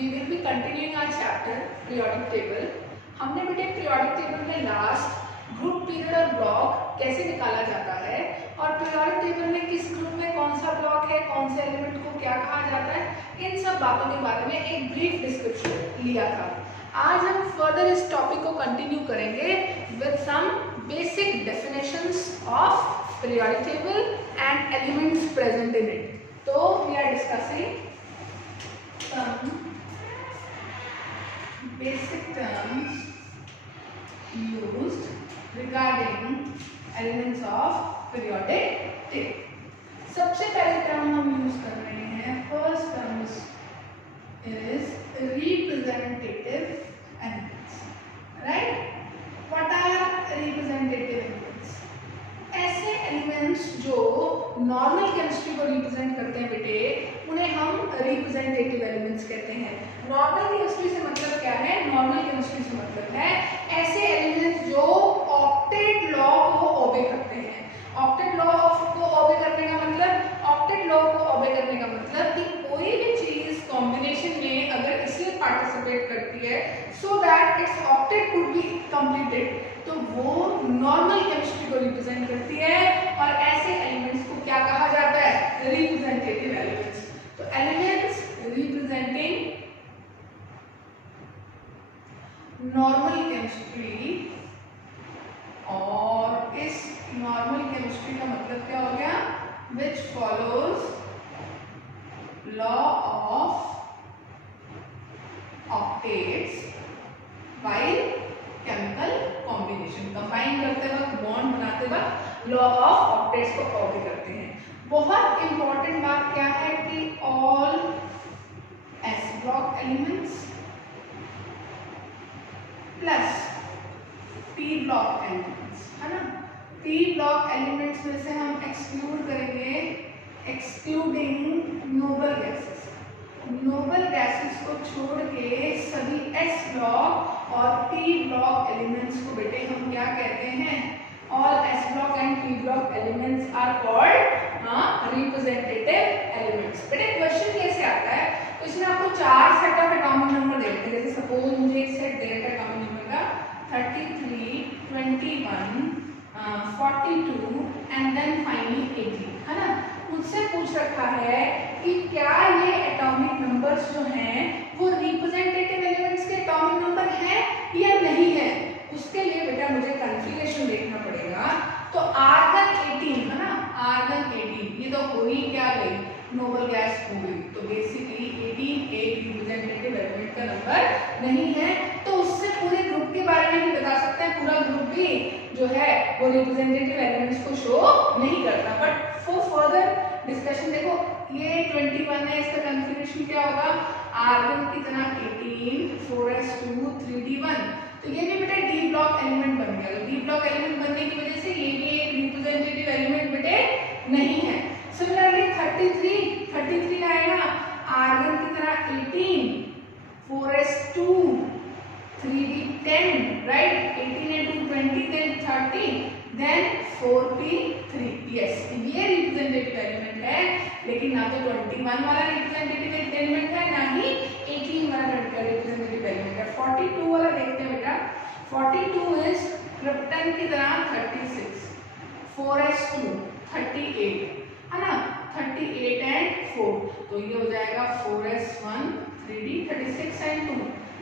We will be continuing our chapter periodic table. हमने बेटे periodic table में last group, period और block कैसे निकाला जाता है और पीरियोडिक टेबल में किस ग्रुप में कौन सा ब्लॉक है, कौन से एलिमेंट को क्या कहा जाता है, इन सब बातों के बारे में एक ब्रीफ डिस्क्रिप्शन लिया था। आज हम फर्दर इस टॉपिक को कंटिन्यू करेंगे with some basic definitions of periodic table and elements present in it. तो we are discussing some basic terms used regarding elements of periodic table. सबसे पहले टर्म हम यूज कर रहे हैं, first term is representative elements, right? What are representative elements? ऐसे elements जो normal chemistry को रिप्रेजेंट करते हैं बेटे, उन्हें हम रिप्रेजेंटेटिव एलिमेंट्स कहते हैं। नॉर्मल केमिस्ट्री से मतलब क्या है? नॉर्मल केमिस्ट्री से मतलब है ऐसे एलिमेंट्स जो ऑक्टेट लॉ को ओबे करते हैं। ऑक्टेट लॉ को ओबे करने का मतलब, ऑक्टेट लॉ को ओबे करने का मतलब कि कोई भी चीज कॉम्बिनेशन में अगर इसलिए पार्टिसिपेट करती है so that it's octet could be completed, तो वो नॉर्मल केमिस्ट्री को रिप्रेजेंट करती है और ऐसे एलिमेंट्स को क्या कहा जाता है? Representative elements. तो एलिमेंट्स रिप्रेजेंटिंग नॉर्मल केमिस्ट्री, और इस नॉर्मल केमिस्ट्री का मतलब क्या हो गया? विच follows law of octets while chemical combination, combine करते वक्त, बॉन्ड बनाते वक्त लॉ ऑफ ऑक्टेट्स को कॉपी करते हैं। बहुत इंपॉर्टेंट बात क्या है कि all S block elements plus P block elements, है ना? पी ब्लॉक एलिमेंट्स में से हम एक्सक्लूड करेंगे, excluding noble gases. Noble gases को छोड़ के सभी एस ब्लॉक और पी ब्लॉक एलिमेंट्स को बेटे हम क्या कहते हैं? All S block and P block elements are called representative elements. बेटे क्वेश्चन कैसे आता है? तो इसमें आपको 4 सेट ऑफ एटॉमिक नंबर देते हैं। जैसे सपोज मुझे एक सेट दे रखा है एटॉमिक नंबर का 33, 21, 42 एंड देन फाइनली 18, है ना? मुझसे पूछ रखा है कि क्या ये एटॉमिक नंबर्स जो हैं वो रिप्रेजेंटेटिव एलिमेंट्स के एटॉमिक नंबर हैं या नहीं है। उसके लिए बेटा मुझे कॉन्फ़िगरेशन देखना पड़ेगा। तो आर्गन 18, है ना? आर्गन 18 ये तो हो ही क्या गई? नोबल गैस हो गई। तो बेसिकली 18 एक रिप्रेजेंटेटिव एलिमेंट का नंबर नहीं है। तो उससे पूरे ग्रुप के बारे में ही बता सकते हैं, पूरा ग्रुप भी जो है वो रिप्रेजेंटेटिव एलिमेंट्स को शो नहीं करता। बट फॉर फर्दर डिस्कशन देखो, ये 21 है, इसका कॉन्फ़िगरेशन क्या होगा? आर्गन की तरह 18, 4s2, 3d1। तो ये भी बेटा डी ब्लॉक एलिमेंट बन गया। तो डी ब्लॉक एलिमेंट बनने की वजह से ये भी एक रिप्रेजेंटेटिव एलिमेंट बेटे नहीं है। सिमिलरली 33 आएगा, आर्गन की तरह 18, 4s2, 3d10, right? 18 and 2 20, then 30, then 4p3। Yes, ये रिप्रेजेंटेटिव एलिमेंट है, लेकिन ना तो 21 वाला रिप्रेजेंटेटिव एलिमेंट है, ना ही 18 वाला रिप्रेजेंटेटिव एलिमेंट है। 42 वाला देखते हैं बेटा। 42 इज क्रिप्टन की तरह 36, 4s2, 38, है ना? 38 एंड 4, तो ये हो जाएगा 4s1, 3d, 36 and 2,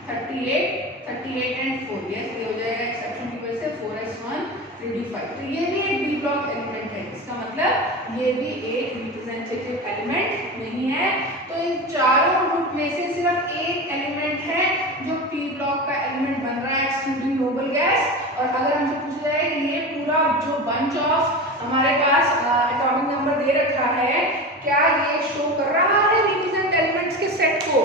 38 and 4। Yes, ये हो जाएगा एक्सेप्शन की वजह से 4s1, 3d5। तो ये भी एक डी ब्लॉक एलिमेंट है। इसका मतलब ये भी एक रिप्रेजेंटेटिव एलिमेंट नहीं है। तो इन चारों ग्रुप में से सिर्फ एक एलिमेंट है जो पी ब्लॉक का एलिमेंट बन रहा है, एक्सक्लूडिंग नोबल गैस। और अगर हमसे पूछा जाए कि ये पूरा जो बंच ऑफ हमारे पास एटॉमिक नंबर दे रखा है, क्या ये शो कर रहा है रिप्रेजेंट एलिमेंट्स के सेट को?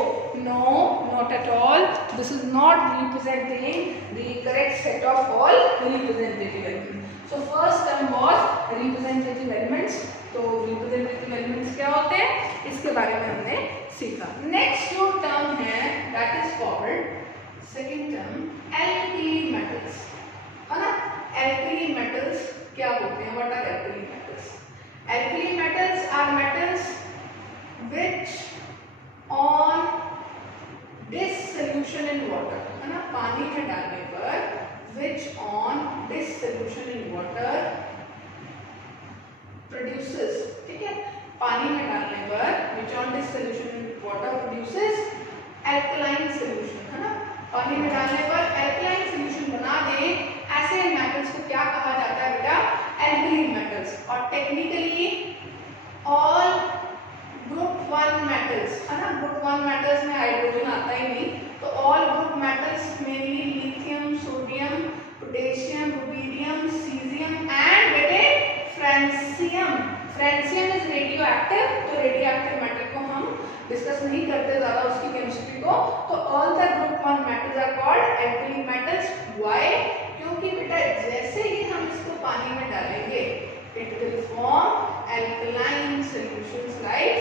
No, not at all. This is not representing the correct set of all representative elements. So first term was representative elements. तो representative elements क्या होते हैं, इसके बारे में हमने सीखा। Next जो term है that is called second term alkali metals, है ना? Alkali metals क्या होते हैं? What are alkali metals? Alkali metals are metals which on solution in water, है ना, पानी में डालने पर which on this solution in water produces, ठीक है, पानी में डालने पर which on this solution in water produces alkaline solution, है ना, पानी में डालने पर alkaline solution बना दे, ऐसे मेटल्स को क्या कहा जाता है बेटा, alkaline metals। और टेक्निकली all group 1 metals, है ना, group 1 metals में हाइड्रोजन आता ही नहीं, तो all group metals mainly lithium, sodium, potassium, rubidium, cesium and बेटे francium। francium is radioactive, तो radioactive metal को हम डिस्कस नहीं करते ज्यादा उसकी केमिस्ट्री को। तो all the group 1 metals are called alkali metals। why? क्योंकि बेटा जैसे ही हम इसको पानी में डालेंगे it will form alkaline solutions like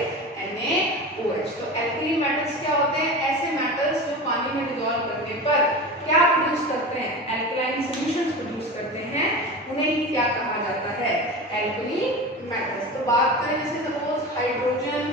NaOH। तो alkali metals क्या होते हैं, ऐसे मेटल्स जो पानी में डिसॉल्व करने पर क्या प्रोड्यूस करते हैं, alkaline solutions प्रोड्यूस करते हैं, उन्हें ही क्या कहा जाता है, alkali metals। तो बात करें जैसे suppose hydrogen,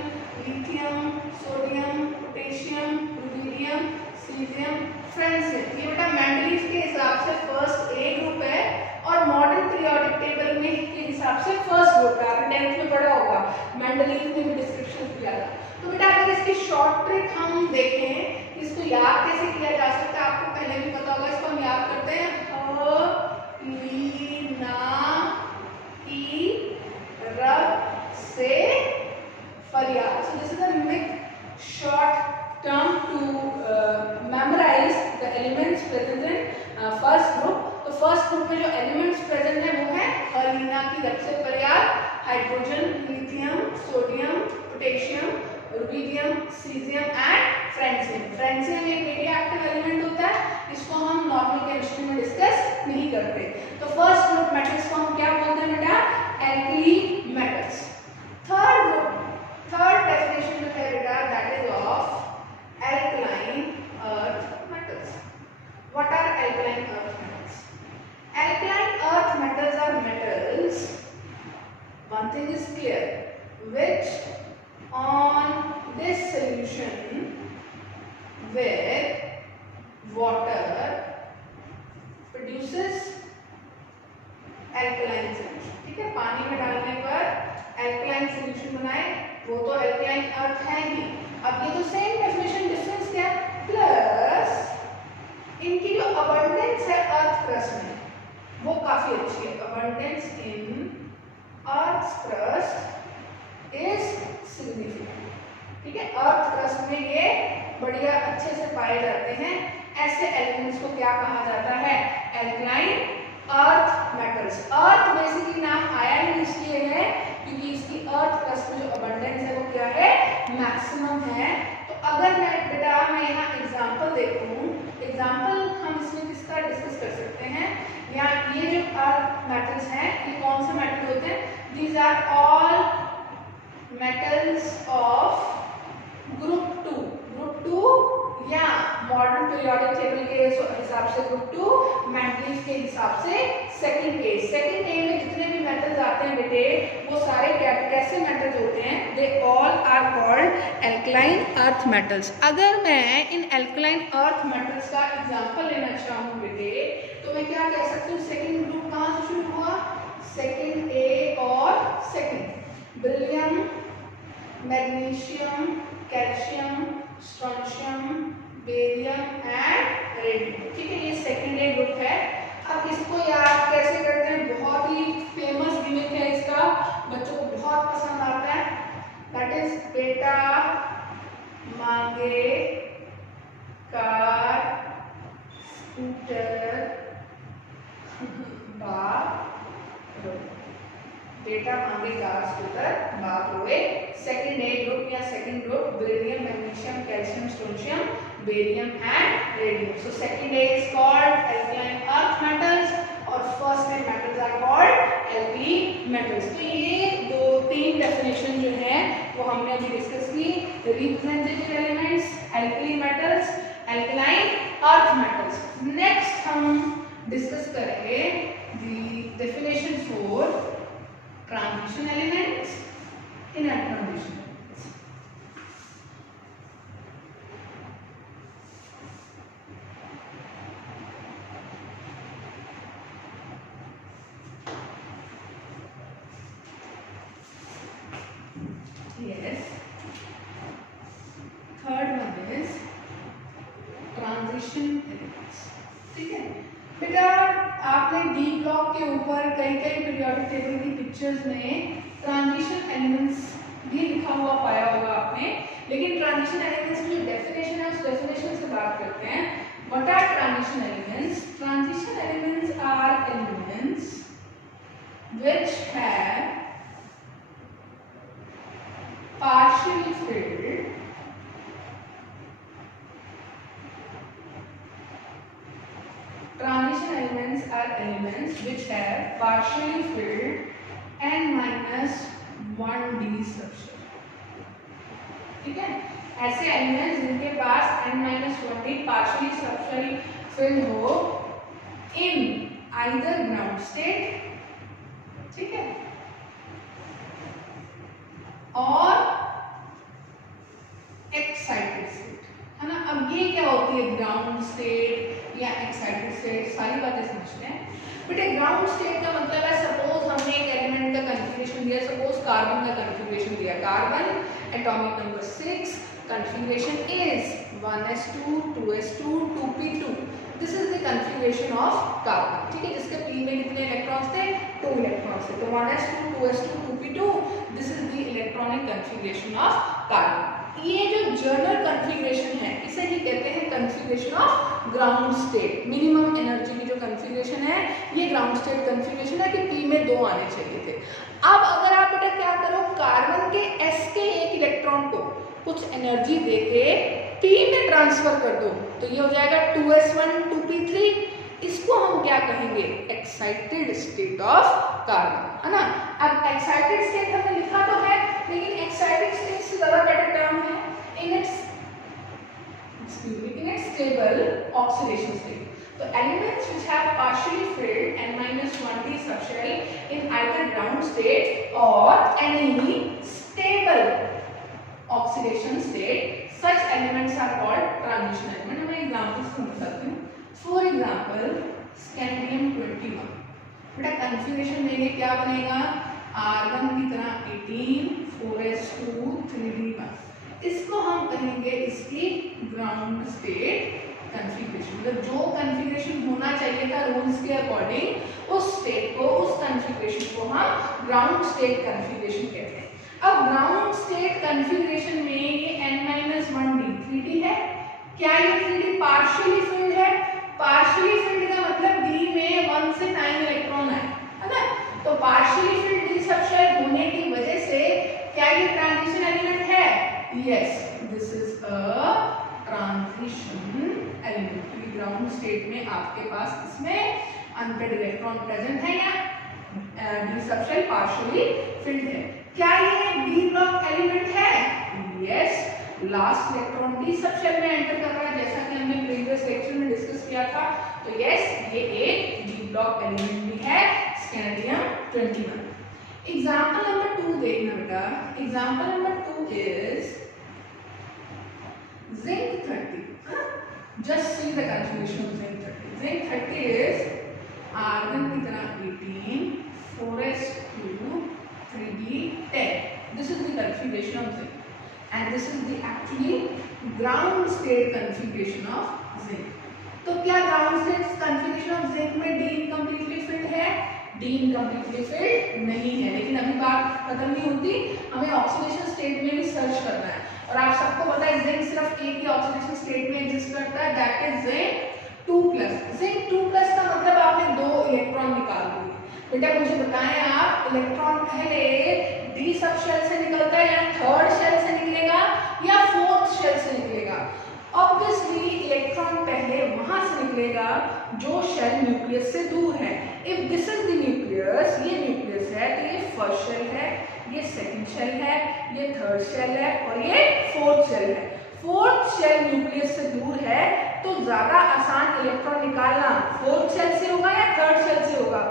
lithium, sodium, potassium, rubidium, caesium, francium, ये बेटा मेंडलीव के हिसाब से फर्स्ट ए ग्रुप है और मॉडर्न पीरियोडिक टेबल में के हिसाब से फर्स्ट ग्रुप है। आपने 10th में पढ़ा होगा, मेंडलीव ने भी डिस्क्रिप्शन दिया था। तो बेटा अगर इसकी शॉर्ट ट्रिक हम देखें, इसको याद कैसे किया जा सकता है, आपको पहले भी पता होगा, इसको हम याद करते हैं से फरियाद। So this is a mimic short term to memorize the elements present in first group। तो फर्स्ट ग्रुप में जो एलिमेंट्स प्रेजेंट है वो है हलीना की रब से फरियाद, hydrogen, lithium, sodium, potassium, rubidium, caesium and francium. Francium एक रेडियोएक्टिव एलिमेंट होता है, इसको हम नॉर्मल केमिस्ट्री में डिस्कस नहीं करते। तो फर्स्ट ग्रुप मेटल्स को हम क्या बोलते हैं बेटा, एल्कली मेटल्स। थर्ड डेफिनेशन जो है बेटा that is of alkaline earth metals. What are alkaline earth metals? Alkaline earth metals are metals, one thing is clear, which on this solution with water produces alkaline solution। ठीक है, पानी में डालने पर alkaline solution बनाए, वो तो alkaline earth है ही। अब ये तो सेम डेफिनेशन, डिफरेंस क्या है, प्लस इनकी जो अबंडेंस है अर्थ क्रस्ट में वो काफी अच्छी है। Abundance in earth crust is significant. ठीक है, अर्थ क्रस्ट में ये बढ़िया अच्छे से पाए जाते हैं। ऐसे एलिमेंट्स को क्या कहा जाता है, एल्कलाइन अर्थ मेटल्स। अर्थ बेसिकली नाम आया ही इसलिए है क्योंकि इसकी अर्थ क्रस्ट में जो अबंडेंस है वो क्या है, मैक्सिमम है। तो अगर मैं बेटा मैं यहाँ एग्जांपल देखूं, एग्जांपल हम इसमें किसका डिस्कस कर सकते हैं, या ये जो अर्थ मेटल्स हैं ये कौन से मेटल होते हैं, these are all metals of group 2। Group 2 या मॉडर्न पीरियोडिक टेबल के हिसाब से ग्रुप 2, मेंडलीव के हिसाब से सेकंड ए। सेकंड ए में जितने भी मेटल्स आते हैं बेटे वो सारे कैसे मेटल्स होते हैं, they all are called alkaline earth metals. अगर मैं इन एल्कलाइन अर्थ मेटल्स का एग्जांपल लेना चाहूँ बेटे तो मैं क्या कह सकती हूँ, सेकंड ग्रुप कहाँ से शुरू हुआ, सेकंड ए और second, beryllium, magnesium, calcium, strontium, barium and radium. ठीक है, ये सेकंड ए ग्रुप है। अब इसको याद कैसे करते हैं, बहुत ही फेमस गिमिक है इसका, बच्चों को बहुत पसंद आता है, दैट इज बेटा मांगे कार स्कूटर बेटा मांगे कार स्कूटर बाप रोए। सेकंड ए ग्रुप या second group beryllium, magnesium, calcium, strontium, barium and radium. So second A is called alkaline earth metals और first A metals are called alkali metals. तो ये दो तीन डेफिनेशन जो है वो हमने अभी डिस्कस की, representative elements, alkali metals, alkaline earth metals. Next हम डिस्कस करेंगे the definition for transition elements in transition. Yes. Third one is transition elements. ठीक है बेटा, आपने डी ब्लॉक के ऊपर कई पीरियोडिक टेबल की पिक्चर्स में ट्रांजिशन एलिमेंट्स भी लिखा हुआ पाया होगा आपने. लेकिन ट्रांजिशन एलिमेंट्स की जो डेफिनेशन है उस डेफिनेशन से बात करते हैं. What are transition elements? Transition elements are elements which have partially filled transition elements are elements which have partially filled n-1d subshell. ठीक है, ऐसे एलिमेंट्स जिनके पास n-1d partially subshell filled हो in either ground state, ठीक है, और excited state, है ना. अब ये क्या होती है, ग्राउंड स्टेट या एक्साइटेड स्टेट, सारी बातें समझते हैं. बेटे ग्राउंड स्टेट का मतलब है, सपोज हमने एक एलिमेंट का कॉन्फ़िगरेशन दिया, सपोज कार्बन का कॉन्फ़िगरेशन दिया, carbon atomic number 6, configuration is 1s2 2s2 2p2. This is the configuration of carbon. ठीक है, जिसके p में कितने इलेक्ट्रॉन्स थे, 2 इलेक्ट्रॉन्स थे. तो 1s2 2s2 2p2, this is the electronic configuration of carbon. ये जो जनरल कॉन्फ़िगरेशन है इसे ही कहते हैं configuration of ground state. Minimum energy की जो कॉन्फ़िगरेशन है ये ग्राउंड स्टेट कॉन्फ़िगरेशन है कि p में 2 आने चाहिए थे. अब अगर आप बेटा क्या करो, कार्बन के s के एक इलेक्ट्रॉन को कुछ एनर्जी देके p में ट्रांसफर कर दो, तो ये हो जाएगा 2s1 2p3. इसको हम क्या कहेंगे, एक्साइटेड स्टेट ऑफ कार्बन, है ना. अब एक्साइटेड स्टेट हमने लिखा तो है, लेकिन एक्साइटेड स्टेट से ज्यादा बेटर टर्म है in its stable oxidation state. तो elements which have partially filled n-1d subshell in either ground state or any stable oxidation state, such elements are called transition element. मैं examples समझाती हूँ. For example scandium 21, बेटा configuration में ये क्या बनेगा, argon की तरह 18 4s2 3d1. इसको हम कहेंगे इसकी ग्राउंड स्टेट कॉन्फ़िगरेशन. मतलब जो कॉन्फ़िगरेशन होना चाहिए था रूल्स के अकॉर्डिंग, उस स्टेट को, उस कॉन्फ़िगरेशन को हम ग्राउंड स्टेट कॉन्फ़िगरेशन कहते हैं. अब ग्राउंड स्टेट कॉन्फ़िगरेशन में ये n-1d 3d है. क्या ये 3d पार्शियली फिल्ड है? पार्शियली फिल्ड का मतलब d में 1 से 9 इलेक्ट्रॉन है ना. तो पार्शियली फिल्ड d सबशेल होने की वजह से क्या ये ट्रांजिशन एलिमेंट है? Yes, this is a transition element. क्योंकि ग्राउंड स्टेट में आपके पास इसमें अनपेड इलेक्ट्रॉन प्रेजेंट है या d सबशेल पार्शियली फिल्ड है. क्या ये d ब्लॉक एलिमेंट है? Yes, last electron d subshell में एंटर कर रहा है, जैसा कि हमने प्रीवियस लेक्चर में डिस्कस किया था. तो यस, ये एक d ब्लॉक एलिमेंट भी है, स्कैंडियम 21. एग्जांपल नंबर 2 देखना बेटा. Example number 2 is zinc 30. Just see the configuration of zinc 30. Zinc 30 is argon की तरह 18 4s2 3d10. This is the configuration of zinc. And this is the actually ground state configuration of zinc. तो क्या ground state configuration of zinc में D incompletely filled है? D incompletely filled नहीं है. लेकिन अभी बात खत्म नहीं होती, हमें ऑक्सीडेशन स्टेट में भी सर्च करना है. और आप सबको पता है जिंक सिर्फ एक ही ऑक्सीडेशन स्टेट में एग्जिस्ट करता है, दैट इज जिंक 2+. जिंक 2+ का मतलब आपने 2 इलेक्ट्रॉन निकाल दिए. बेटा मुझे बताएं आप, इलेक्ट्रॉन पहले डी सबशेल से निकलता है या थर्ड शेल से निकलेगा या फोर्थ शेल से निकलेगा? ऑब्वियसली इलेक्ट्रॉन पहले वहां से निकलेगा जो शेल न्यूक्लियस से दूर है. If this is the nucleus, ये न्यूक्लियस है, तो ये फर्स्ट शेल है, ये सेकंड शेल है, ये थर्ड शेल है और ये फोर्थ शेल है. फोर्थ शेल न्यूक्लियस से दूर है तो ज्यादा आसान इलेक्ट्रॉन निकालना फोर्थ शेल से होगा या थर्ड शेल से होगा?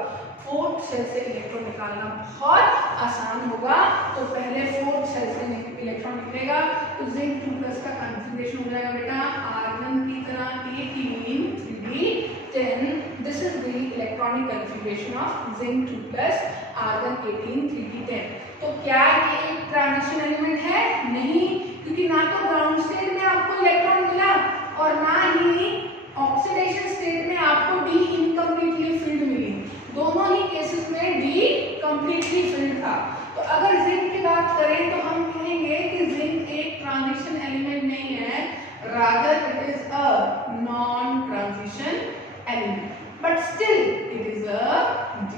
फोर्थ शेल से इलेक्ट्रॉन निकालना बहुत आसान होगा. तो पहले फोर्थ शेल से इलेक्ट्रॉन निकलेगा. तो जिंक 2+ का कॉन्फ़िगरेशन हो जाएगा बेटा आर्गन की तरह 18 3d10. This is the electronic configuration of zinc 2+ argon 18 3d10. तो क्या ये ट्रांजिशन एलिमेंट है? नहीं, क्योंकि ना तो ग्राउंड स्टेट में आपको इलेक्ट्रॉन मिला और ना ही ऑक्सीडेशन स्टेट में आपको डी इनकम्प्लीटली फिल्ड मिली। दोनों ही केसेस में डी कंप्लीटली फिल्ड था। तो अगर जिंक की बात करें तो हम कहेंगे कि जिंक एक ट्रांजिशन एलिमेंट नहीं है, rather it is a non-transition element, but still it is a d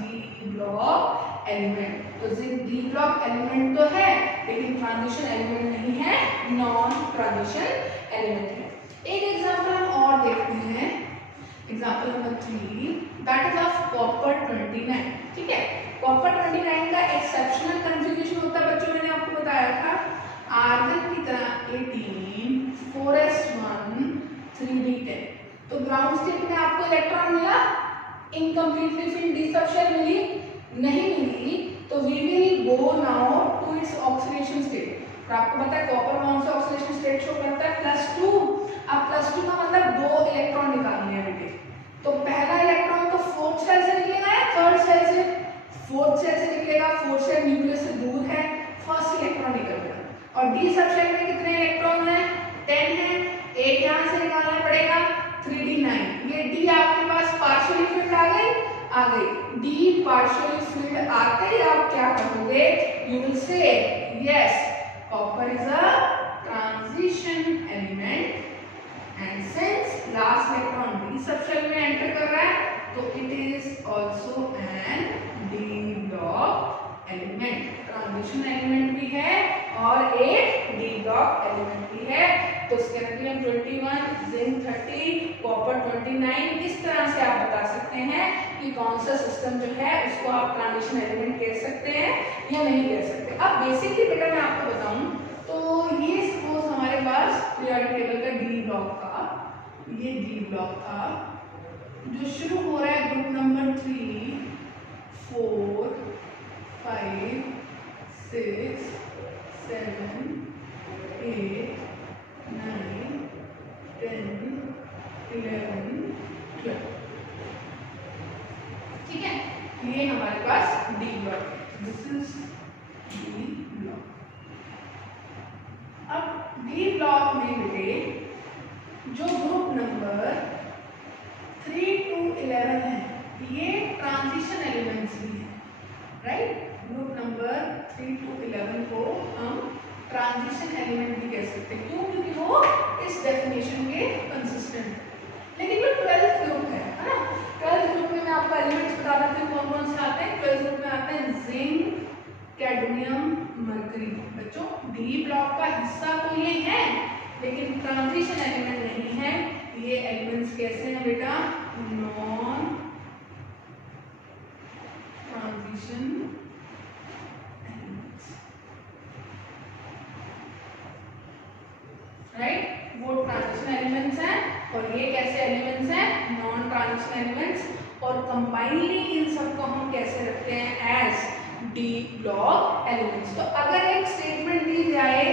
block element। तो जिंक d block element तो है लेकिन ट्रांजिशन एलिमेंट नहीं है, नॉन ट्रांजिशन एलिमेंट है। एक एग्जांपल हम और देखते हैं, example number 3, that is of copper 29। ठीक है, कॉपर 29 का एक्सेप्शनल कॉन्फ़िगरेशन होता है बच्चों, मैंने आपको बताया था आर्गन की तरह 18 4s1 3d10। तो ग्राउंड स्टेट में आपको इलेक्ट्रॉन मिला, इनकम्प्लीटली फिल्ड डी सब शेल मिली, नहीं मिली, तो we will go now to its oxidation state. और आपको पता है कॉपर कौन सा ऑक्सीडेशन स्टेट शो करता है? +2। अब +2 का मतलब 2 इलेक्ट्रॉन निकालने हैं बेटे। तो पहला इलेक्ट्रॉन तो फोर्थ शेल से निकलेगा या थर्ड शेल से? फोर्थ शेल से निकलेगा, फोर्थ शेल न्यूक्लियस से दूर है, फर्स्ट इलेक्ट्रॉन निकल गया। और डी सब शेल में कितने इलेक्ट्रॉन हैं? 10 है, एक यहाँ से निकालना पड़ेगा 3d9। ये डी आपके पास पार्शियली फिल्ड आ गई। डी पार्शियली फिल्ड आते ही आप क्या करोगे? You will say yes copper is a transition element and since last electron D सब शेल में एंटर कर रहा है तो it is also an D block element. Transition element भी है और एक डी ब्लॉक एलिमेंट भी है। तो स्कैंडियम 21, जिंक 30, कॉपर 29, इस तरह से आप बता सकते हैं कि कौन सा सिस्टम जो है उसको आप ट्रांजिशन एलिमेंट कह सकते हैं या नहीं कह सकते। अब बेसिकली बेटा मैं आपको बताऊं तो ये सपोज हमारे पास पीरियोडिक टेबल का डी ब्लॉक था, ये डी ब्लॉक था जो शुरू हो रहा है ग्रुप नंबर 3, 4, 5, 6, 7, 8, 9, 10, 11, 12। ठीक है, ये हमारे पास डी ब्लॉक है, दिस इज डी ब्लॉक। अब डी ब्लॉक में बेटे जो ग्रुप नंबर 3 to 11 है ये ट्रांजिशन एलिमेंट्स भी है, राइट। ग्रुप नंबर 3 to 11 को हम ट्रांजिशन एलिमेंट भी कह सकते हैं, क्यों? क्योंकि वो इस डेफिनेशन के कंसिस्टेंट है। लेकिन जो 12th ग्रुप है ना, 12th ग्रुप में मैं आपको एलिमेंट्स बता देती हूँ कौन कौन से आते हैं। 12th ग्रुप में आते हैं जिंक, कैडमियम, मरकरी। बच्चों डी ब्लॉक का हिस्सा तो ये है लेकिन ट्रांजिशन एलिमेंट नहीं है। ये एलिमेंट्स कैसे हैं बेटा? Non transition elements, right. वो ट्रांजिशन एलिमेंट्स हैं और ये कैसे एलिमेंट्स हैं? Non transition elements. और कंबाइनली इन सबको हम कैसे रखते हैं? As D block elements. तो अगर एक स्टेटमेंट दी जाए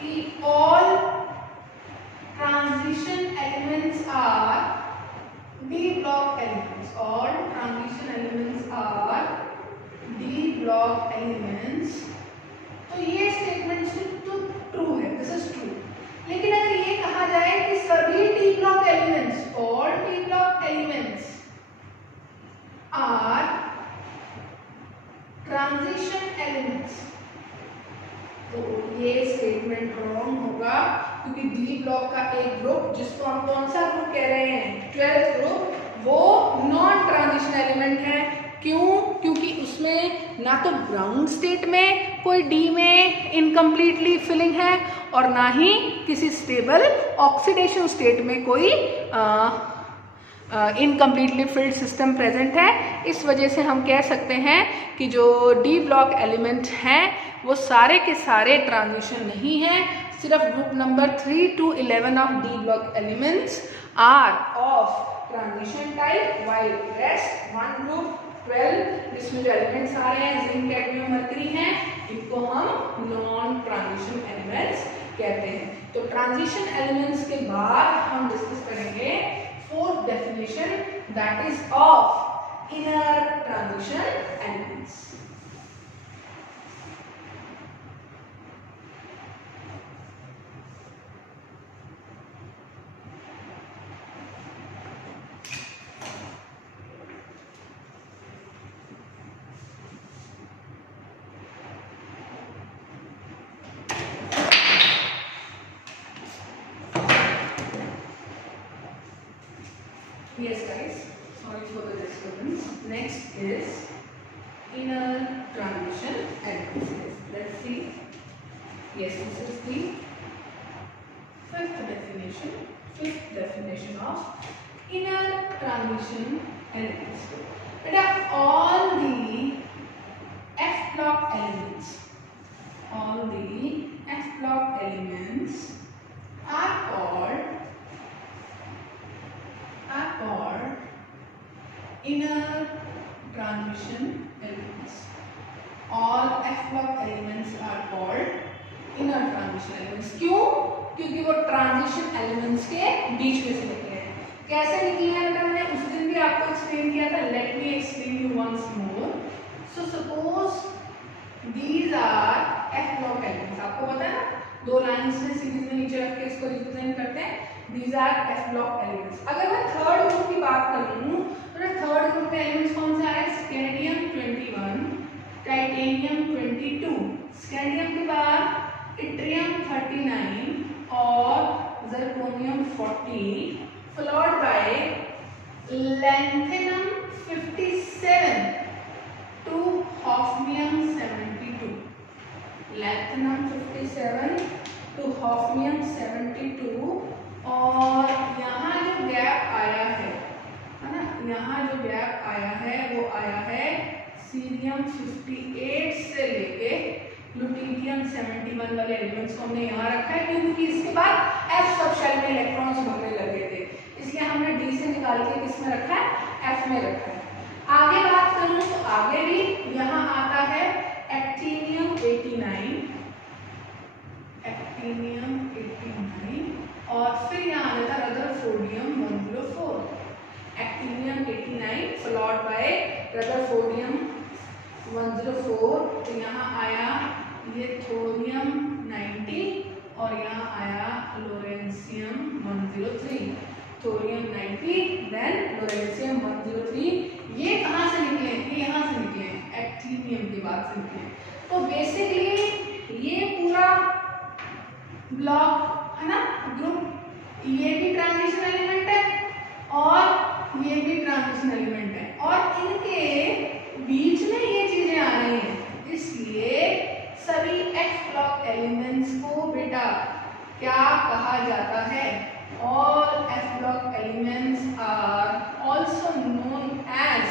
कि all transition elements are D block elements, all transition elements are D block elements, तो ये स्टेटमेंट तो ट्रू है, दिस इज ट्रू। लेकिन अगर ये कहा जाए कि सभी D block elements, all D block elements are transition elements, तो ये स्टेटमेंट रॉन्ग होगा, क्योंकि डी ब्लॉक का एक ग्रुप जिसको हम कौन सा ग्रुप कह रहे हैं? 12th ग्रुप, वो नॉन ट्रांजिशन एलिमेंट है। क्यों? क्योंकि उसमें ना तो ग्राउंड स्टेट में कोई डी में इनकम्प्लीटली फिलिंग है और ना ही किसी स्टेबल ऑक्सीडेशन स्टेट में कोई इनकम्प्लीटली फिल्ड सिस्टम प्रेजेंट है। इस वजह से हम कह सकते हैं कि जो डी ब्लॉक एलिमेंट हैं वो सारे के सारे ट्रांजिशन नहीं हैं। सिर्फ group number 3 to 11 of D block elements are of transition type, while rest one group 12 जिसमें जो एलिमेंट्स आ रहे हैं जिंक, कैडमियम, मरकरी हैं, इनको हम नॉन ट्रांजिशन एलिमेंट्स कहते हैं। तो ट्रांजिशन एलिमेंट्स के बाद हम डिस्कस करेंगे fourth definition, that is of inner transition elements. Yes guys, sorry for the disturbance. Next is inner transition elements. Let's see. Yes, this is the fifth definition of inner transition elements. Beta, all the F block elements are called inner transition elements. All F block elements are called inner transition elements. क्यों? क्योंकि वो transition elements के बीच में से निकले हैं। कैसे निकले हैं बेटा, मैंने उस दिन भी आपको एक्सप्लेन किया था। Let me explain you once more. So suppose these are F block elements. आपको पता है ना, दो लाइंस में सीरीज में नीचे रख के इसको रिप्रेजेंट करते हैं। These are F block elements. अगर मैं थर्ड ग्रुप की बात करूं तो थर्ड ग्रुप में एलिमेंट्स कौन से आए? स्कैंडियम 21, टाइटेनियम 22, स्कैंडियम के बाद इट्रियम 39 और zirconium 40, followed by lanthanum 57 to hafnium 72। Lanthanum 57 to hafnium 72। और यहाँ जो गैप आया है ना, यहाँ जो गैप आया है वो आया है सीरियम 58 से लेके लुटीनियम 71 वाले एलिमेंट्स को हमने यहाँ रखा है, क्योंकि इसके बाद F सब शेल में इलेक्ट्रॉन्स भरने लगे थे, इसलिए हमने D से निकाल के किसमें रखा है? F में रखा है। आगे बात करूँ तो आगे भी यहाँ आता है एक्टिनियम 89, और फिर यहाँ आ जाता है rutherfordium 104। Actinium 89 followed by rutherfordium 104। तो यहाँ आया ये थोरियम 90 और यहाँ आया लोरेंसियम 103। Thorium 90 then लोरेंसियम 103। ये कहाँ से निकले? ये यहाँ से निकले, एक्टिनियम के बाद से निकले। तो बेसिकली ये पूरा ब्लॉक है ना, ग्रुप, ये भी ट्रांजिशन एलिमेंट है और ये भी ट्रांजिशन एलिमेंट है, और इनके बीच में ये चीजें आ रही हैं, इसलिए सभी F ब्लॉक एलिमेंट्स को बेटा क्या कहा जाता है? All F block elements are also known as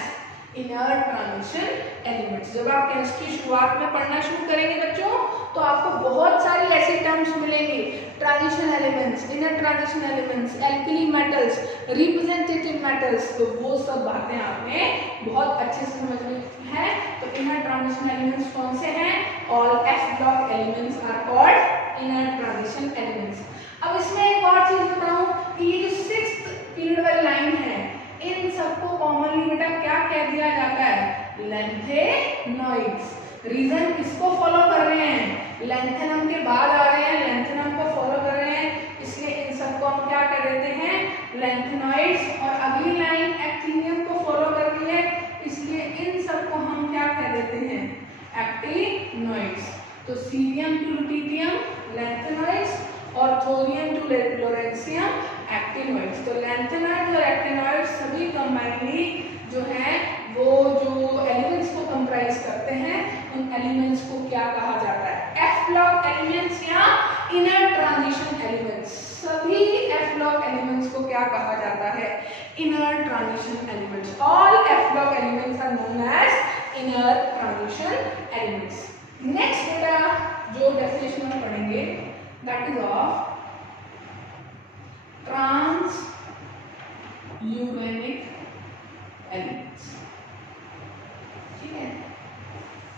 inner transition elements। जब आप केमिस्ट्री शुरुआत में पढ़ना शुरू करेंगे बच्चों, तो आपको बहुत सारी ऐसी टर्म्स मिलेंगी। Transition elements, inner transition elements, alkali metals, representative metals, तो वो सब बातें आपने बहुत अच्छे से समझनी है। तो इनर ट्रांजिशन एलिमेंट्स कौन से हैं? All F block elements are called inner transition elements. अब इसमें एक और चीज बताऊं कि ये जो 6th पीरियड वाली लाइन है, इन सबको कॉमनली बेटा क्या कह दिया जाता है? लैंथेनॉइड्स। रीजन किसको फॉलो कर रहे हैं? लैंथेनम के बाद आ रहे हैं, लैंथेनम को फॉलो कर रहे हैं, इसलिए इन सबको हम क्या कह देते हैं? लैंथेनॉइड्स। और अगली लाइन एक्टिनियम को फॉलो कर रही है, इसलिए इन सबको हम क्या कह देते हैं? एक्टिनॉइड्स। तो सीरियम टू लुटीनियम लैंथेनॉइड्स और थोरियम टू लोरेंसियम एक्टिनॉइड्स। तो लैंथेनॉइड्स और एक्टिनॉइड्स सभी कंबाइनली जो है वो जो एलिमेंट्स को कंप्राइज करते हैं, उन एलिमेंट्स को क्या कहा जाता है? F ब्लॉक एलिमेंट्स या इनर ट्रांजिशन एलिमेंट्स। सभी F ब्लॉक एलिमेंट्स को क्या कहा जाता है? Inner transition elements. All F block elements are known as inner transition elements. Next बेटा जो डेफिनेशन हम पढ़ेंगे that is of transuranic elements। ठीक है,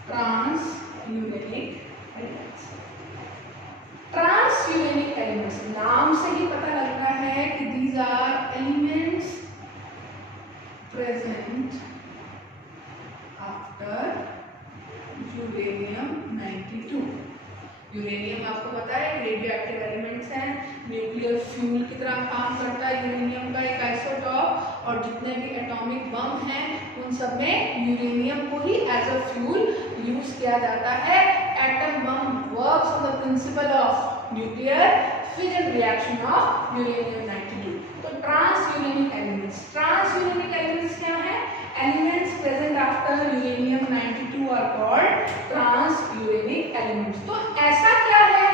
transuranic elements। transuranic elements नाम से ही पता लगता है कि these are elements present after uranium 92। Uranium आपको पता है रेडियो एक्टिव एलिमेंट्स हैं, न्यूक्लियर फ्यूल की तरह काम करता है यूरेनियम का एक आइसोटॉप, और जितने भी एटॉमिक बम हैं उन सब में यूरेनियम को ही एज अ फ्यूल यूज किया जाता है। Atom bomb works on the principle of nuclear fission reaction of uranium 92। तो ट्रांस यूरेनिक एलिमेंट्स क्या है? Elements present after uranium 92 are called transuranic elements. तो ऐसा क्या है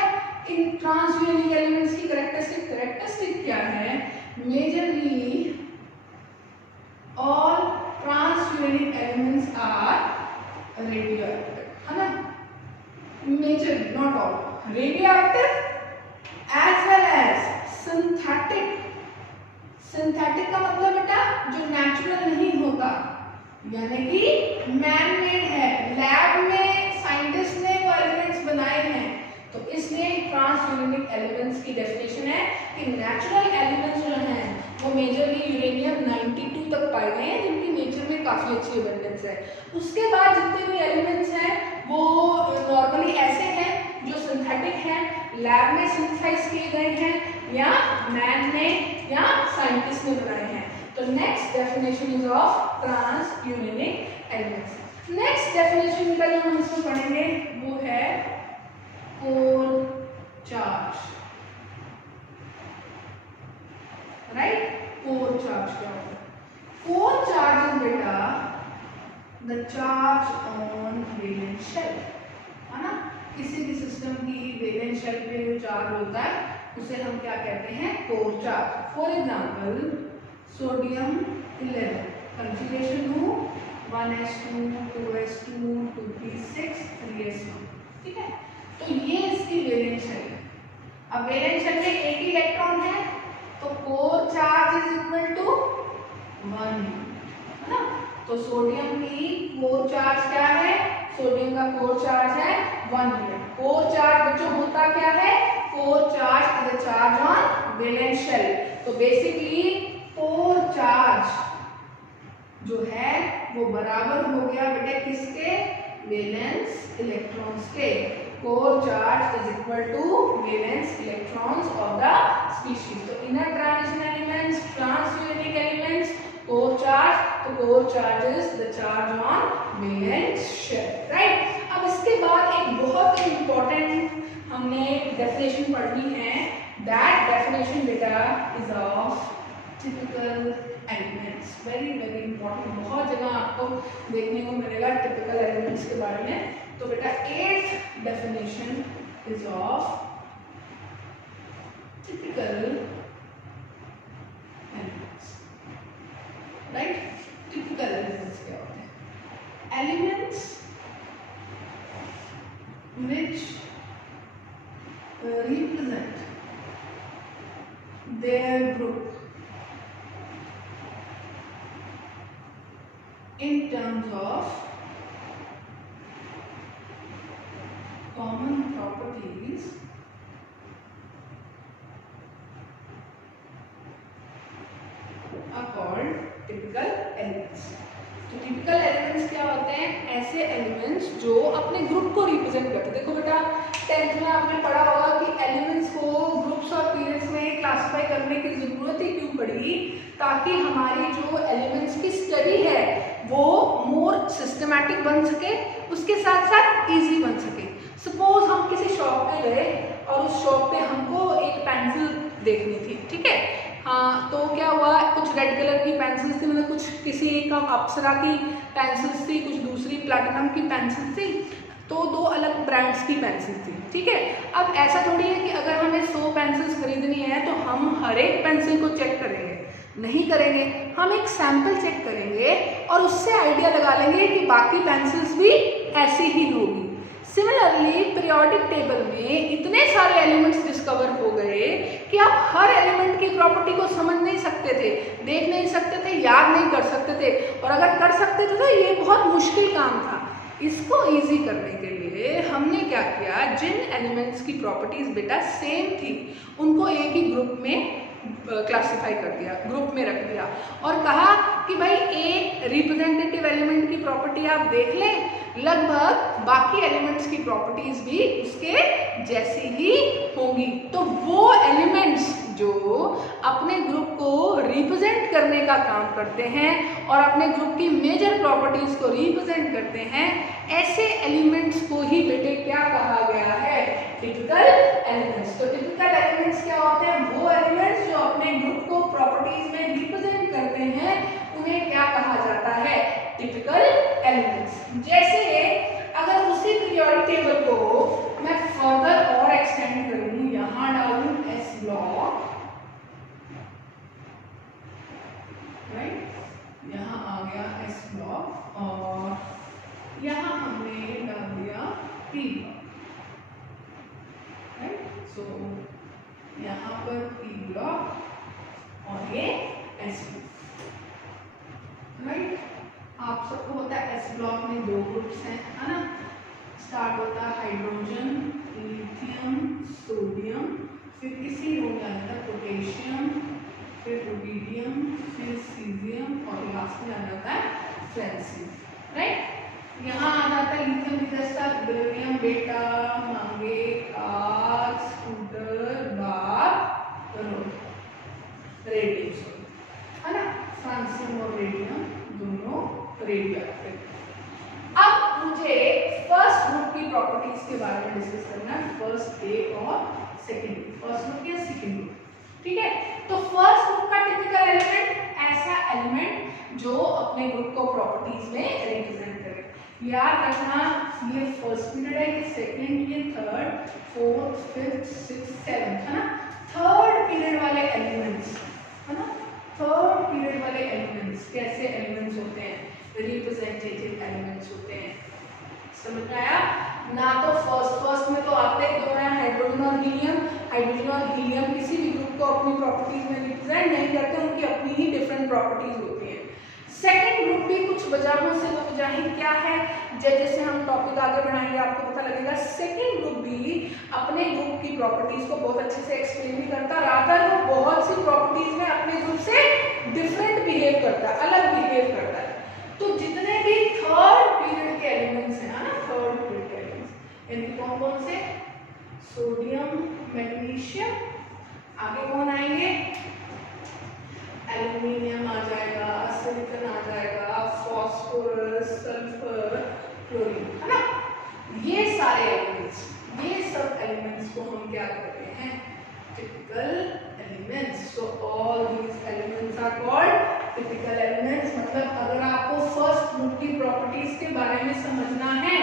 इन ट्रांस यूरेनिक एलिमेंट्स की कैरेक्टरिस्टिक क्या है? Majorly all trans-uranic elements are radioactive, है ना? Major, not all. Radioactive as well as synthetic. Synthetic का मतलब बेटा जो नेचुरल नहीं होता, यानी कि मैन मेड है, लैब में साइंटिस्ट ने वो एलिमेंट्स बनाए हैं। तो इसलिए ट्रांस-यूरेनिक एलिमेंट्स की डेफिनेशन है कि नेचुरल एलिमेंट्स जो हैं वो मेजरली यूरेनियम 92 तक पाए गए हैं, जिनकी नेचर में काफ़ी अच्छी अबंडेंस है। उसके बाद जितने भी एलिमेंट्स हैं वो नॉर्मली ऐसे हैं जो सिंथेटिक हैं, लैब में सिंथेसाइज किए गए हैं या मैन ने या साइंटिस्ट ने बनाए हैं। तो next definition is of transuranic elements. Next definition का जो हम इसमें पढ़ेंगे वो है core charge, right? Core charge क्या होता है? कोर चार्ज इज बेटा the charge on valence shell, है ना? किसी भी सिस्टम की वैलेंस शेल पे जो चार्ज होता है उसे हम क्या कहते हैं? Core charge. For example sodium 11 configuration हो 1s2 2s2 2p6 3s1, ठीक है? तो ये इसकी वैलेंस शेल है। अब वैलेंस शेल में एक ही इलेक्ट्रॉन है तो core charge is equal to 1, है ना? तो सोडियम की कोर चार्ज क्या है? सोडियम का कोर चार्ज है 1 न्यूटन। कोर चार्ज बच्चों होता क्या है? Core charge is a charge on valence shell. तो बेसिकली कोर चार्ज जो है वो बराबर हो गया बेटा किसके? वैलेंस इलेक्ट्रॉन्स के। Core charge is equal to valence electrons of the species. तो inner transition elements, transuranic elements, core charge. तो core charge is the charge on valence shell, right? अब इसके बाद एक बहुत ही इंपॉर्टेंट हमने डेफिनेशन पढ़नी है। दैट डेफिनेशन बेटा is of typical elements. Very very important, बहुत जगह आपको देखने को मिलेगा टिपिकल एलिमेंट्स के बारे में। तो बेटा 8th definition is of typical elements, right? Typical elements क्या होते हैं? Elements which represent their group in terms of common properties are called typical elements। तो टिपिकल एलिमेंट्स क्या होते हैं? ऐसे एलिमेंट्स जो अपने ग्रुप को रिप्रेजेंट करते हैं। देखो बेटा 10th में आपने पढ़ा होगा कि एलिमेंट्स को ग्रुप्स और पीरियड्स में क्लासिफाई करने की जरूरत ही क्यों पड़ी? ताकि हमारी जो एलिमेंट्स की स्टडी है वो मोर सिस्टमैटिक बन सके, उसके साथ साथ इजी बन सके। सपोज हम किसी शॉप पे गए और उस शॉप पे हमको एक पेंसिल देखनी थी, ठीक है? हाँ, तो क्या हुआ, कुछ रेड कलर की पेंसिल्स थी, मतलब कुछ किसी का अप्सरा की पेंसिल्स थी, कुछ दूसरी प्लैटिनम की पेंसिल्स थी, तो दो अलग ब्रांड्स की पेंसिल थी, ठीक है? अब ऐसा थोड़ी है कि अगर हमें 100 पेंसिल्स खरीदनी है तो हम हर एक पेंसिल को चेक करेंगे, नहीं करेंगे। हम एक सैंपल चेक करेंगे और उससे आइडिया लगा लेंगे कि बाकी पेंसिल्स भी ऐसी ही होगी। सिमिलरली पीरियोडिक टेबल में इतने सारे एलिमेंट्स डिस्कवर हो गए कि आप हर एलिमेंट की प्रॉपर्टी को समझ नहीं सकते थे, देख नहीं सकते थे, याद नहीं कर सकते थे, और अगर कर सकते थे तो ये बहुत मुश्किल काम था। इसको इजी करने के लिए हमने क्या किया, जिन एलिमेंट्स की प्रॉपर्टीज बेटा सेम थी उनको एक ही ग्रुप में क्लासिफाई कर दिया, ग्रुप में रख दिया, और कहा कि भाई एक रिप्रेजेंटेटिव एलिमेंट की प्रॉपर्टी आप देख लें, लगभग बाकी एलिमेंट्स की प्रॉपर्टीज भी उसके जैसी ही होंगी। तो वो एलिमेंट्स जो अपने ग्रुप को रिप्रेजेंट करने का काम करते हैं और अपने ग्रुप की मेजर प्रॉपर्टीज को रिप्रेजेंट करते हैं, ऐसे एलिमेंट्स को ही बेटे क्या कहा गया है? Typical elements. तो टिपिकल एलिमेंट्स क्या होते हैं? वो एलिमेंट्स जो अपने ग्रुप को प्रॉपर्टीज में रिप्रेजेंट करते हैं, उन्हें क्या कहा जाता है? Typical elements. जैसे अगर उसी पीरियोडिक टेबल को मैं फर्दर और एक्सटेंड करूं, यहां डालूं एस ब्लॉक, राइट, यहाँ आ गया एस ब्लॉक और यहाँ हमने डाल दिया पी ब्लॉक, राइट। सो यहाँ पर पी ब्लॉक और ये एस ब्लॉक, राइट। आप सबको होता है एस ब्लॉक में दो ग्रुप्स हैं, है ना। स्टार्ट होता है हाइड्रोजन, लिथियम, सोडियम, फिर इसी रो में आता है पोटेशियम, फिर रुबिडियम, फिर सीजियम और लास्ट में आ जाता है फ्रांसियम, राइट। यहाँ आ जाता है लिथियम, बेरिलियम, बेटा, मांगेट, आर्क, स्कूटर, बार, रेडियम, है ना। फ्रांसियम और रेडियम दोनों रेडियो एक्टिव। अब मुझे फर्स्ट ग्रुप की प्रॉपर्टीज के बारे में डिस्कस करना है, फर्स्ट ए और सेकंड ग्रुप, फर्स्ट ग्रुप या सेकंड ग्रुप, ठीक है। तो फर्स्ट ग्रुप का टिपिकल एलिमेंट ऐसा एलिमेंट जो अपने ग्रुप को प्रॉपर्टीज में रिप्रेजेंट करे। याद रखना, ये फर्स्ट पीरियड है, ये सेकंड, ये third, fourth, fifth, sixth, seventh, है ना। थर्ड पीरियड वाले एलिमेंट्स, है ना, थर्ड पीरियड वाले एलिमेंट्स कैसे एलिमेंट्स होते हैं? रिप्रेजेंटेटिव एलिमेंट्स होते हैं। समझ आया ना? तो फर्स्ट में तो आते ही दो हैं, हाइड्रोजन और हीलियम। हाइड्रोजन और हीलियम किसी भी ग्रुप को अपनी प्रॉपर्टीज में रिप्रेजेंट नहीं करते, उनकी अपनी ही डिफरेंट प्रॉपर्टीज होती हैं। सेकंड ग्रुप भी कुछ वजहों से जाहिर क्या है, जैसे हम टॉपिक आगे बढ़ाएंगे आपको पता लगेगा। सेकंड ग्रुप भी अपने ग्रुप की प्रॉपर्टीज को बहुत अच्छे से एक्सप्लेन भी करता, रादर वो बहुत सी प्रॉपर्टीज में अपने ग्रुप से डिफरेंट बिहेव करता है, अलग बिहेव करता है। तो जितने भी थर्ड पीरियड के एलिमेंट्स हैं, ना, थर्ड पीरियड के एलिमेंट्स, इनके कौन कौन से? सोडियम, मैग्नीशियम, आगे कौन आएंगे? एल्यूमिनियम आ जाएगा, सिलिकॉन आ जाएगा, फास्फोरस, सल्फर, क्लोरीन, है ना। ये सारे एलिमेंट्स, ये सब एलिमेंट्स को हम क्या करते हैं? Typical elements. So all these elements are called typical elements. मतलब अगर आपको फर्स्ट ग्रुप की प्रॉपर्टीज के बारे में समझना है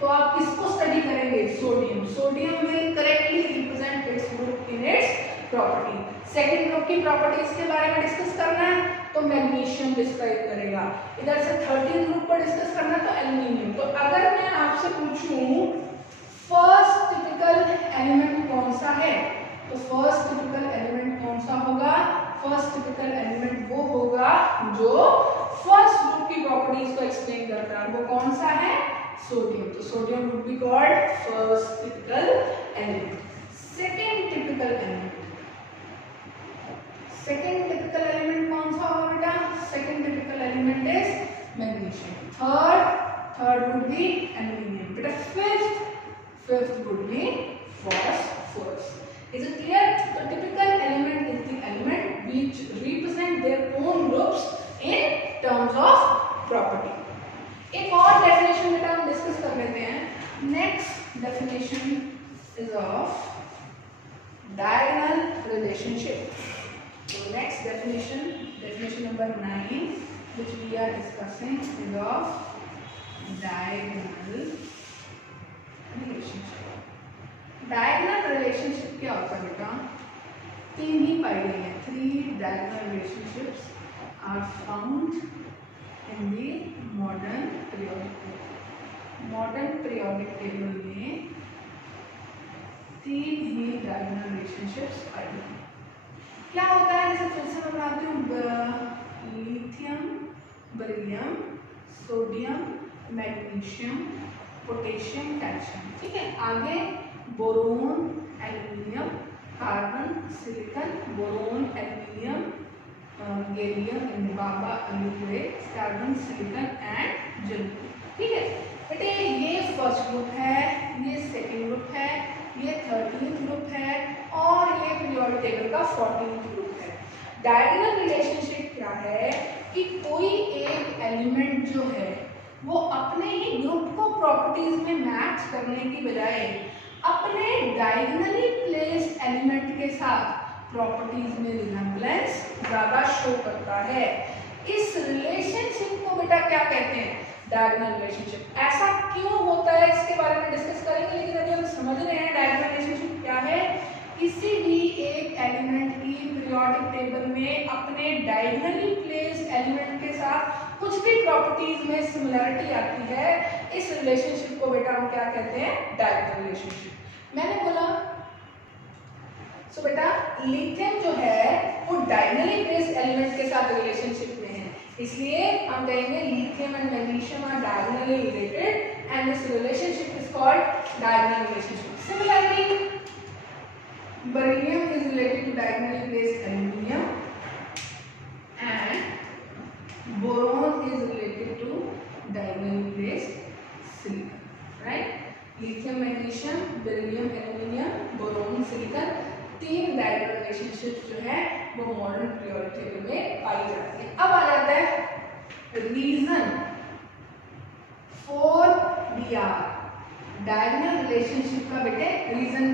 तो आप किसको स्टडी करेंगे? Sodium. Sodium will correctly represent its group in its property. Second group की प्रॉपर्टीज के बारे में डिस्कस करना है तो मैग्नीशियम डिस्क्राइब करेगा। इधर से 13 ग्रुप पर डिस्कस करना है तो एल्यूमिनियम। तो अगर मैं आपसे पूछूं फर्स्ट टिपिकल एलिमेंट कौन सा है, तो फर्स्ट टिपिकल एलिमेंट कौन सा होगा? फर्स्ट टिपिकल एलिमेंट वो होगा जो फर्स्ट ग्रुप की प्रॉपर्टीज को एक्सप्लेन करता है। वो कौन सा है? सोडियम। तो sodium would be called first typical element. Second typical element, second typical element कौन सा होगा बेटा? Second typical element is magnesium. Third would be aluminium. बेटा fifth would be phosphorus. Is it clear? The typical element is the element which represent their own groups in terms of property. एक और definition बेटा हम discuss कर लेते हैं. Next definition is of diagonal relationship. So next definition, definition number 9, which we are discussing is of diagonal relationship. Diagonal relationship क्या होता है बेटा? तीन ही पाई गई हैं. 3 diagonal relationships are found in the modern periodic table. Modern periodic table में 3 ही diagonal relationships पाई गई हैं. क्या होता है? जैसे फिर से मैं बनाती हूँ. Lithium, beryllium, sodium, magnesium, potassium, calcium. ठीक है. आगे boron, aluminium, carbon, silicon, boron, aluminium, gallium, बाबा, aluminate, carbon, silicon and germanium. ठीक है बेटे. ये फर्स्ट ग्रुप है, ये सेकंड ग्रुप है, ये 13th ग्रुप है और ये पीरियोडिक टेबल का 14th ग्रुप है. डायगोनल रिलेशनशिप क्या है कि कोई एक एलिमेंट जो है वो अपने ही ग्रुप को प्रॉपर्टीज में मैच करने की बजाय अपने डायगोनली प्लेस्ड एलिमेंट के साथ प्रॉपर्टीज में रिजेम्बलेंस ज्यादा शो करता है। इस रिलेशनशिप को बेटा क्या कहते हैं? Diagonal relationship. ऐसा क्यों होता है इसके बारे में डिस्कस करेंगे, लेकिन अभी हम समझ रहे हैं डायगोनल रिलेशनशिप क्या है। किसी भी एक एलिमेंट की पीरियोडिक टेबल में अपने डायगोनली प्लेस्ड एलिमेंट के साथ कुछ भी प्रॉपर्टीज में सिमिलरिटी आती है, इस रिलेशनशिप को बेटा हम क्या कहते हैं? Diagonal relationship. मैंने बोला बेटा लिथियम जो है वो डायगोनली प्लेस्ड एलिमेंट के साथ रिलेशनशिप में है, इसलिए हम कहेंगे lithium and magnesium are diagonally related and this relationship is called diagonal relationship. Similarly beryllium is related to diagonally placed aluminium and boron is related to diagonally placed silicon, right? lithium, magnesium, beryllium, aluminium, boron, silicon, तीन diagonal relationship जो है वो modern periodic table में पाई जाती है। अब आ जाता है reason for DR diagonal relationship का बेटे रीजन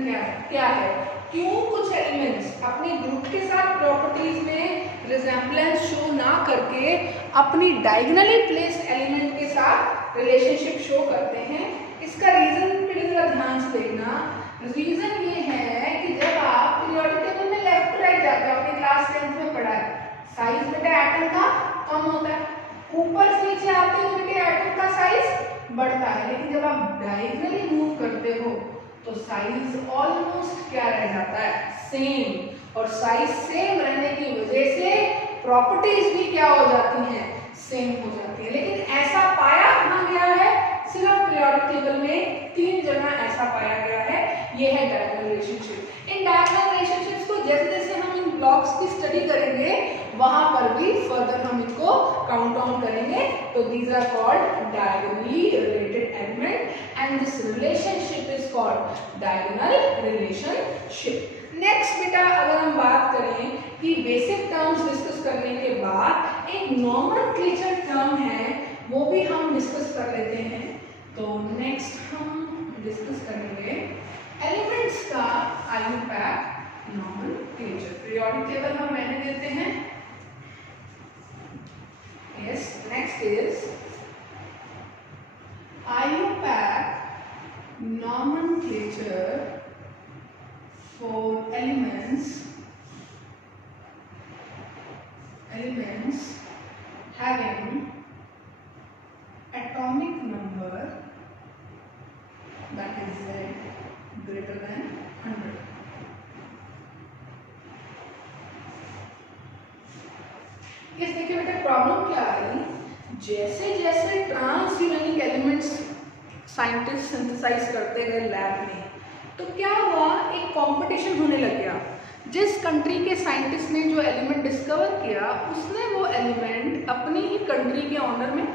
क्या है? क्यों कुछ एलिमेंट्स अपने ग्रुप के साथ प्रॉपर्टीज में रिजेम्बलेंस शो ना करके अपनी डायगोनली प्लेस्ड एलिमेंट के साथ रिलेशनशिप शो करते हैं? इसका रीजन पे जरा ध्यान से देखना। रीजन ये है कि जब आप पीरियोडिक टेबल में लेफ्ट टू राइट जाते हो, आपने क्लास 10th में पढ़ा है, साइज बेटा एटम का कम होता है, ऊपर से नीचे आते हो बेटा एटम का साइज बढ़ता है, लेकिन जब आप डायगोनली मूव करते हो तो साइज ऑलमोस्ट क्या रह जाता है? सेम। और साइज सेम रहने की वजह से प्रॉपर्टीज भी क्या हो जाती हैं? सेम हो जाती है। लेकिन ऐसा पाया कहाँ गया है? सिर्फ पीरियोडिक टेबल में 3 जगह ऐसा पाया गया है। ये है डायगोनल रिलेशनशिप। इन डायगोनल रिलेशनशिप्स को जैसे जैसे हम इन ब्लॉक्स की स्टडी करेंगे वहां पर भी फर्दर हम इसको काउंट ऑन करेंगे। तो these are called diagonally related element and this relationship is called diagonal relationship. Next बेटा अगर हम बात करें कि बेसिक टर्म्स डिस्कस करने के बाद एक नॉमेनक्लेचर टर्म है वो भी हम डिस्कस कर लेते हैं। तो नेक्स्ट हम डिस्कस करेंगे एलिमेंट्स का आईयूपैक नॉमेनक्लेचर। पीरियोडिक टेबल हम मैंने देते हैं। Yes, next is IUPAC nomenclature for elements having atomic number that is Z greater than 100. इस देखिए बेटा प्रॉब्लम क्या आ रही, जैसे जैसे ट्रांसयूरेनिक एलिमेंट्स साइंटिस्ट सिंथेसाइज करते गए लैब में, तो क्या हुआ, एक कंपटीशन होने लग गया। जिस कंट्री के साइंटिस्ट ने जो एलिमेंट डिस्कवर किया उसने वो एलिमेंट अपनी ही कंट्री के ऑनर में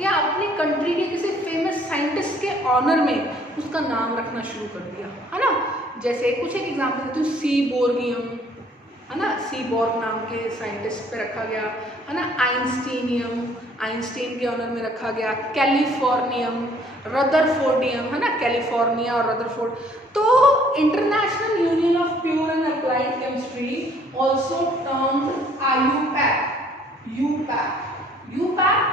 या अपनी कंट्री के किसी फेमस साइंटिस्ट के ऑनर में उसका नाम रखना शुरू कर दिया, है ना। जैसे कुछ एक एग्जांपल देती हूँ, सीबोर्गियम, है ना, सीबोर्ग नाम के साइंटिस्ट पे रखा गया, है ना। आइंस्टीनियम, आइंस्टीन के ऑनर में रखा गया। कैलिफोर्नियम, रदरफोर्डियम, है ना, कैलिफोर्निया और रदरफोर्ड। तो International Union of Pure and Applied Chemistry also termed IUPAC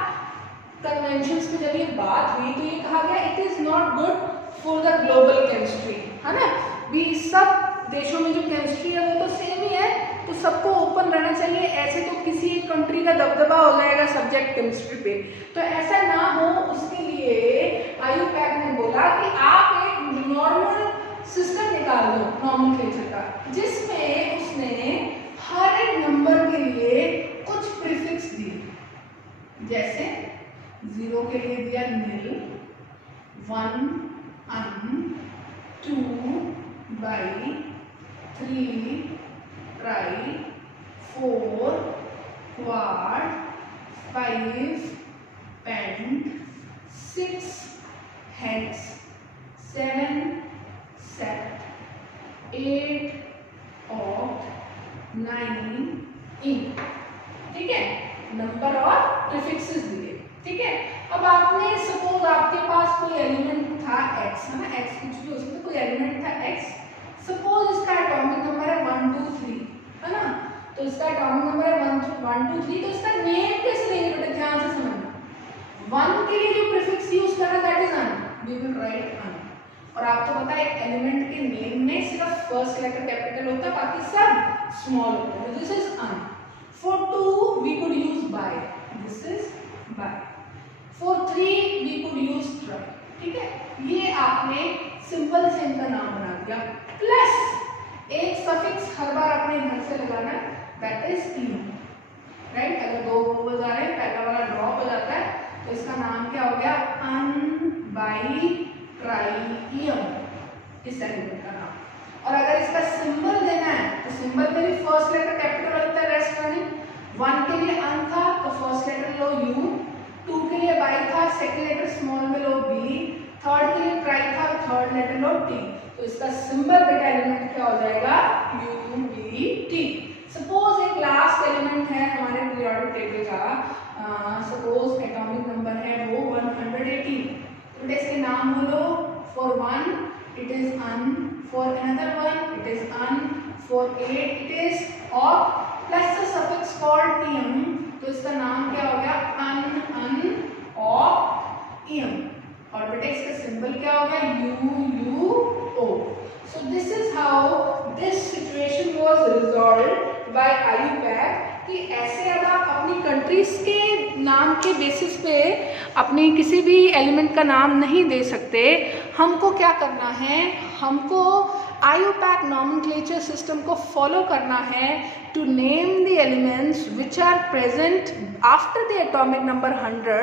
conventions में जब ये बात हुई तो ये कहा गया it is not good for the global chemistry, है ना। भी सब देशों में जो केमिस्ट्री है वो तो सेम ही है, तो सबको ओपन रहना चाहिए। ऐसे तो किसी एक कंट्री का दबदबा हो जाएगा सब्जेक्ट केमिस्ट्री पे, तो ऐसा ना हो उसके लिए आईयूपैक ने बोला कि आप एक नॉर्मल सिस्टम निकाल दो नॉमेनक्लेचर का, जिसमें उसने हर एक नंबर के लिए कुछ प्रीफिक्स दिए। जैसे 0 के लिए दिया nil, 1 un, 2 bi, 3 tri, 4 quad, 5 pent, 6 hex, 7 sept, 8 oct, 9 enn, ठीक है, नंबर और प्रीफिक्सेस दिए, ठीक है। अब आपने सपोज आपके पास कोई एलिमेंट था x, है ना, x कुछ भी हो सकता है, कोई एलिमेंट था x, सपोज इसका एटॉमिक नंबर है 1 2 3, है ना, तो इसका एटॉमिक नंबर है 1 2 3, तो इसका नेम कैसे लेंगे बेटा, ध्यान से समझना। 1 के लिए जो प्रीफिक्स यूज करना that is un, we will write un. और आपको पता है एक एलिमेंट के नेम में सिर्फ फर्स्ट लेटर कैपिटल होता है, बाकी सब स्मॉल होता है, this is un. For 2 we could use by, this is by. For 3 we could use try, ठीक है। ये आपने सिंपल से इनका नाम बना दिया, प्लस एक सफिक्स हर बार अपने घर से लगाना, दैट इज इन, राइट। अगर दो बबल्स आ रहे हैं, पहला वाला ड्रॉप हो जाता है, तो इसका नाम क्या हो गया, अन बाई ट्राइयम, इस एलिमेंट का नाम। और अगर इसका सिंबल देना है तो सिंबल में भी फर्स्ट लेटर कैपिटल लगता है, रेस्ट का नहीं। 1 के लिए अन था तो फर्स्ट लेटर लो u, 2 के लिए बाई था, सेकंड लेटर स्मॉल में लो b, थर्ड के लिए ट्राई था, थर्ड लेटर लो t। तो इसका सिंबल बेटा एलिमेंट क्या हो जाएगा, u v t। सपोज एक लास्ट एलिमेंट है हमारे पीरियोडिक टेबल का, सपोज एटॉमिक नंबर है वो 180, तो इसके नाम बोलो, for 1 it is un, for another one it is un, for 8 it is oct, plus the suffix called tm, तो इसका नाम क्या हो गया, un un oct em। और बेटा इसका सिंबल क्या हो गया, u u o। so this is how this situation was resolved by IUPAC, कि ऐसे अब आप अपनी कंट्रीज के नाम के बेसिस पे अपनी किसी भी एलिमेंट का नाम नहीं दे सकते। हमको क्या करना है, हमको IUPAC नॉमेनक्लेचर सिस्टम को फॉलो करना है to name the elements which are present after the atomic number 100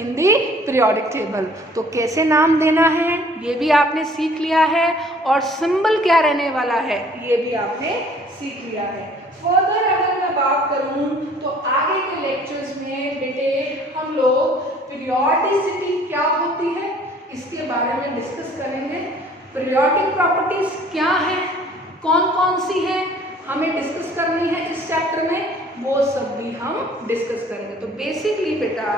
in the periodic table. तो कैसे नाम देना है ये भी आपने सीख लिया है, और सिंबल क्या रहने वाला है ये भी आपने सीख लिया है। फर्दर अगर मैं बात करूं तो आगे के लेक्चर्स में बेटे हम लोग पीरियोडिसिटी क्या होती है इसके बारे में डिस्कस करेंगे। पीरियोडिक प्रॉपर्टीज क्या है, कौन कौन सी है हमें डिस्कस करनी है इस चैप्टर में, वो सब भी हम डिस्कस करेंगे। तो बेसिकली बेटा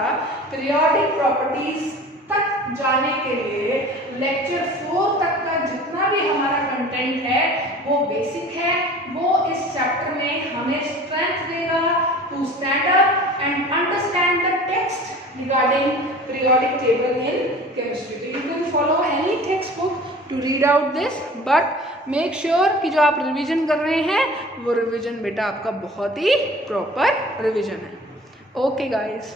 पीरियोडिक प्रॉपर्टीज तक जाने के लिए लेक्चर 4 तक का जितना भी हमारा कंटेंट है वो बेसिक है, वो इस चैप्टर में हमें स्ट्रेंथ देगा to stand up and understand the text regarding periodic table in chemistry. So you can follow any textbook to read out this, but make sure कि जो आप रिवीजन कर रहे हैं वो रिवीजन बेटा आपका बहुत ही प्रॉपर रिवीजन है। Okay guys.